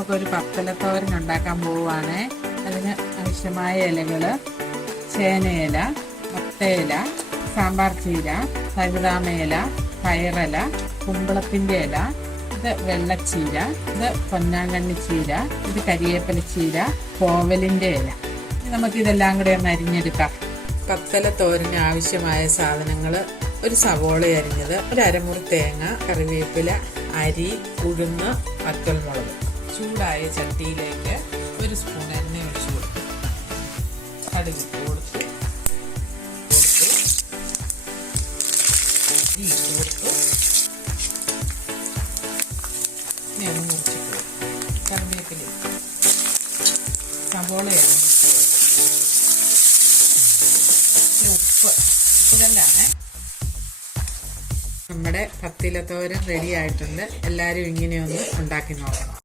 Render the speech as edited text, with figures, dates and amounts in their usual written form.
നമുക്കൊരു പത്തലത്തോരൻ ഉണ്ടാക്കാൻ പോവുകയാണ്. അതിന് ആവശ്യമായ ഇലകള് ചേനയില, മത്തയില, സാമ്പാർ ചീര, തഴുതാമയില, പയറില, കുമ്പളത്തിന്റെ ഇല, ഇത് വെള്ളച്ചീര, ഇത് പൊന്നാങ്കണ്ണി ചീര, ഇത് കരിയേപ്പല ചീര, കോവലിന്റെ ഇല. നമുക്കിതെല്ലാം കൂടെ ഒന്ന് അരിഞ്ഞെടുക്കാം. പത്തല തോരന് ആവശ്യമായ സാധനങ്ങൾ: ഒരു സവോള അരിഞ്ഞത്, ഒരു അരമുറി തേങ്ങ, കറിവേപ്പില, അരി, ഉഴുന്ന്, വറ്റൽമുളക്. ചൂടായ ചട്ടിയിലേക്ക് ഒരു സ്പൂൺ എണ്ണ ഒഴിച്ചു കൊടുത്തു, കടുക് കൊടുത്തു, മുറിച്ചിട്ടു, കറിവേപ്പില, സവോളയാണ് ഉപ്പ് ഇതെല്ലാമേ. നമ്മുടെ പത്തിലത്തോരൻ റെഡി ആയിട്ടുണ്ട്. എല്ലാവരും ഇങ്ങനെയൊന്ന് ഉണ്ടാക്കി നോക്കണം.